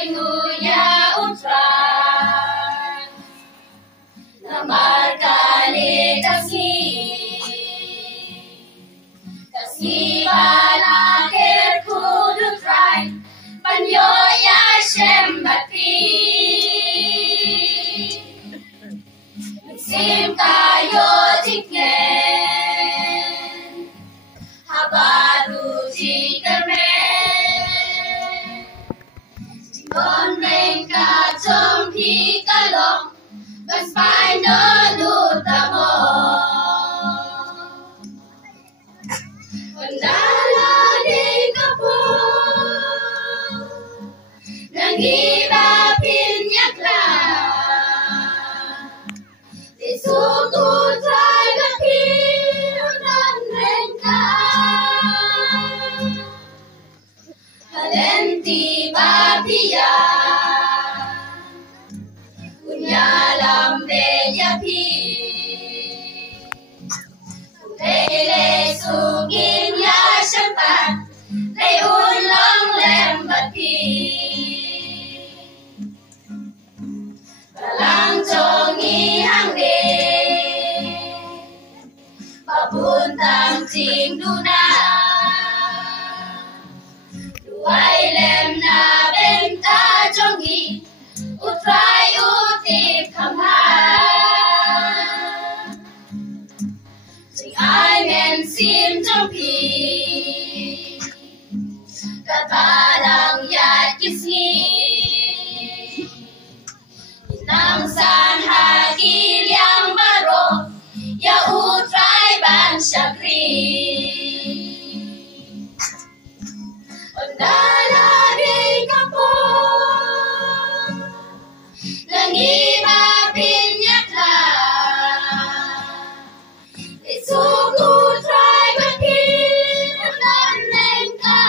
Nguya utran namarkale kasih bala kerkudutrai banyo ya shembati sim kayo tiknen habaru tikermen Con rengka trong thi ca long Ban spy no lutamo Ondala di kapo Nangiba pinyakla Di suku taga pirunan rengka Halenti babia Unyalam beja pi Lele sugin ya sempat Lei ulang lembat pi Balang jongi hang de Pabuntang cing duna Duai lem na benta jongi Utrai utik kamha Sing ai men sim trong pi Kat padang yat kisngi Nang san hagi liang baro Ya utrai ban syakri Ondala di kampung Nangiba pinyakla Di suku try berkiran nengka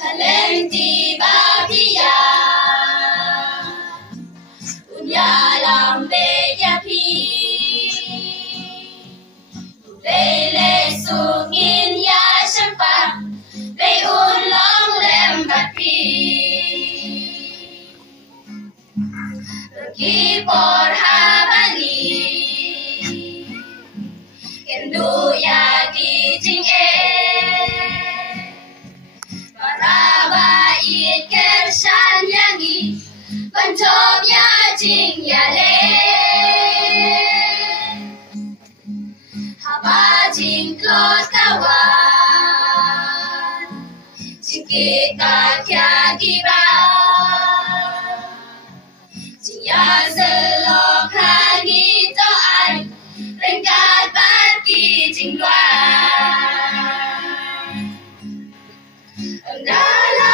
Halenti babia Unyalam beja pi Lele sungin ya sempat Lei ulang lembat pi Kipor habali Kendu ya kijing Maraba iker shan yangi Bancob ya jing ya le Haba jing klot kawan Jing kita kya giba Ya zelok hangi to ai Rengkat bagi jingluan Ondala